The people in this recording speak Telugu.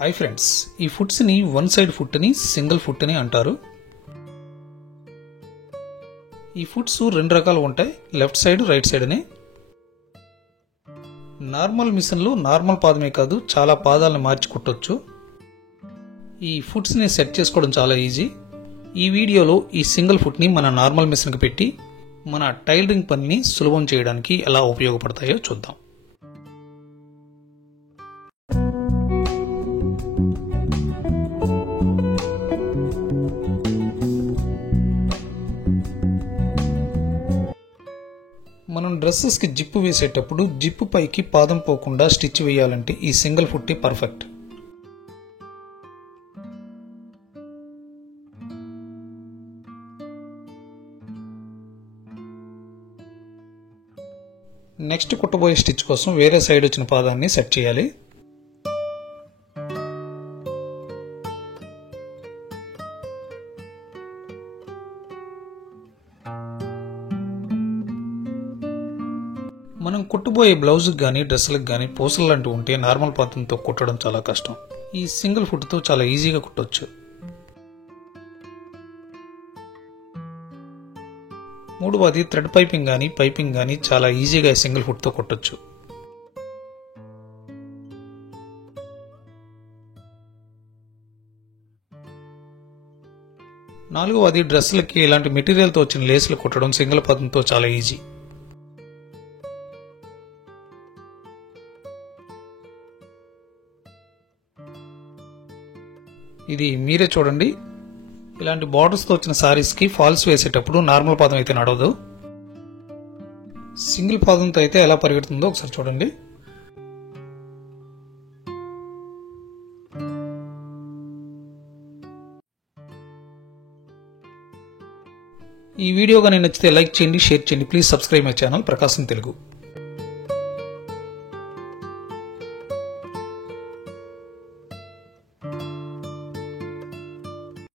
హాయ్ ఫ్రెండ్స్, ఈ ఫుట్స్ ని వన్ సైడ్ ఫుట్ అని సింగిల్ ఫుట్ అని అంటారు. ఈ ఫుట్స్ రెండు రకాలు ఉంటాయి, లెఫ్ట్ సైడ్ రైట్ సైడ్ అని. నార్మల్ మిషన్ లో నార్మల్ పాదమే కాదు, చాలా పాదాలను మార్చి కుట్టొచ్చు. ఈ ఫుట్స్ ని సెట్ చేసుకోవడం చాలా ఈజీ. ఈ వీడియోలో ఈ సింగిల్ ఫుట్ ని మన నార్మల్ మిషన్ కి పెట్టి మన టైలరింగ్ పనిని సులభం చేయడానికి ఎలా ఉపయోగపడతాయో చూద్దాం. మనం డ్రెస్సెస్ కి జిప్పు వేసేటప్పుడు జిప్పు పైకి పాదం పోకుండా స్టిచ్ వేయాలంటే ఈ సింగిల్ ఫుట్ పర్ఫెక్ట్. నెక్స్ట్ కుట్టబోయే స్టిచ్ కోసం వేరే సైడ్ వచ్చిన పాదాన్ని సెట్ చేయాలి. మనం కుట్టబోయే బ్లౌజ్కి కానీ డ్రెస్సులకు కానీ పూసలు లాంటివి ఉంటే నార్మల్ పాదంతో కుట్టడం చాలా కష్టం. ఈ సింగిల్ ఫుట్తో చాలా ఈజీగా కుట్టవచ్చు. మూడవది థ్రెడ్ పైపింగ్ కానీ చాలా ఈజీగా సింగిల్ ఫుట్తో కుట్టొచ్చు. నాలుగవది డ్రెస్సులకి ఇలాంటి మెటీరియల్తో వచ్చిన లేసులు కుట్టడం సింగిల్ పాదంతో చాలా ఈజీ. ఇది మీరే చూడండి. ఇలాంటి బార్డర్స్తో వచ్చిన సారీస్కి ఫాల్స్ వేసేటప్పుడు నార్మల్ పాదం అయితే నడవదు, సింగిల్ పాదంతో అయితే ఎలా పరిగెడుతుందో ఒకసారి చూడండి. ఈ వీడియో కానీ నచ్చితే లైక్ చేయండి, షేర్ చేయండి. Please subscribe my channel Prakasam Telugu.